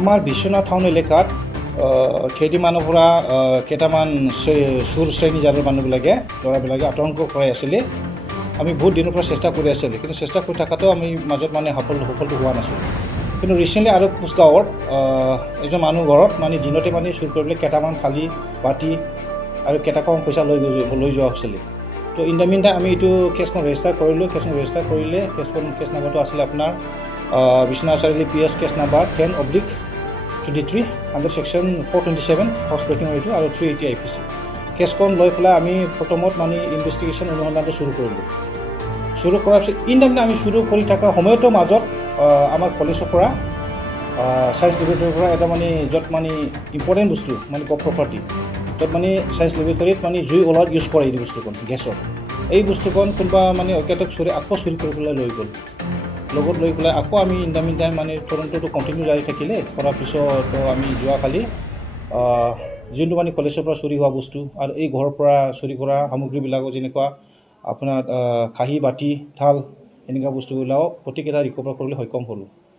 আমাৰ বিশ্বনাথ টাউন এলেকাত কেইদিনমানৰ পৰা কেইটামান চুৰ শ্ৰেণী জালৰ মানুহবিলাকে ল'ৰাবিলাকে আতংক কৰাই আছিলে। আমি বহুত দিনৰ পৰা চেষ্টা কৰি আছিলোঁ, কিন্তু চেষ্টা কৰি থকাটো আমি মাজত সফলটো হোৱা নাছিলোঁ। কিন্তু ৰিচেণ্টলি আৰু কোচগাঁৱত এজন মানুহ ঘৰত দিনতে চুৰ কৰিবলৈ কেইটামান থালি বাতি আৰু কেইটামান পইচা লৈ যোৱা হৈছিলে। তো ইন দ্য মিন টাইম আমি এইটো কেছখন ৰেজিষ্টাৰ কৰিলোঁ। কেছ নাম্বাৰটো আছিলে আপোনাৰ Biswanath Chariali PS case number 10/23 under section 427 house breaking এইটো আৰু 380 IPC। কেছখন লৈ পেলাই আমি প্ৰথমত ইনভেষ্টিগেশ্যন অনুসন্ধানটো চুৰু কৰিলোঁ। চুৰু কৰাৰ পিছত ইন দ্য মিন আমি চুৰু কৰি থকা সময়তো মাজত আমাৰ কলেজৰ পৰা চায়েন্স লেবৰেটৰীৰ পৰা এটা য'ত ইম্পৰ্টেণ্ট বস্তু প্ৰপাৰ্টি য'ত চায়েন্স লেবৰেটৰীত জুই ওলোৱাত ইউজ কৰে এই বস্তুখন গেছত। এই বস্তুখন কোনোবা অজ্ঞাতক চুৰি আকৌ চুৰি কৰি পেলাই লৈ গ'ল। লগত লৈ পেলাই আকৌ আমি ইন দ্য মিন টাইম তদন্তটো কণ্টিনিউ জাৰি থাকিলে। কৰাৰ পিছত আমি যোৱাকালি যোনটো কলেজৰ পৰা চুৰি হোৱা বস্তু আৰু এই ঘৰৰ পৰা চুৰি কৰা সামগ্ৰীবিলাকো যেনেকুৱা আপোনাৰ কাঁহী বাতি থাল এনেকুৱা বস্তুবিলাকো প্ৰতিকেইটা ৰিকভাৰ কৰিবলৈ সক্ষম হ'লোঁ।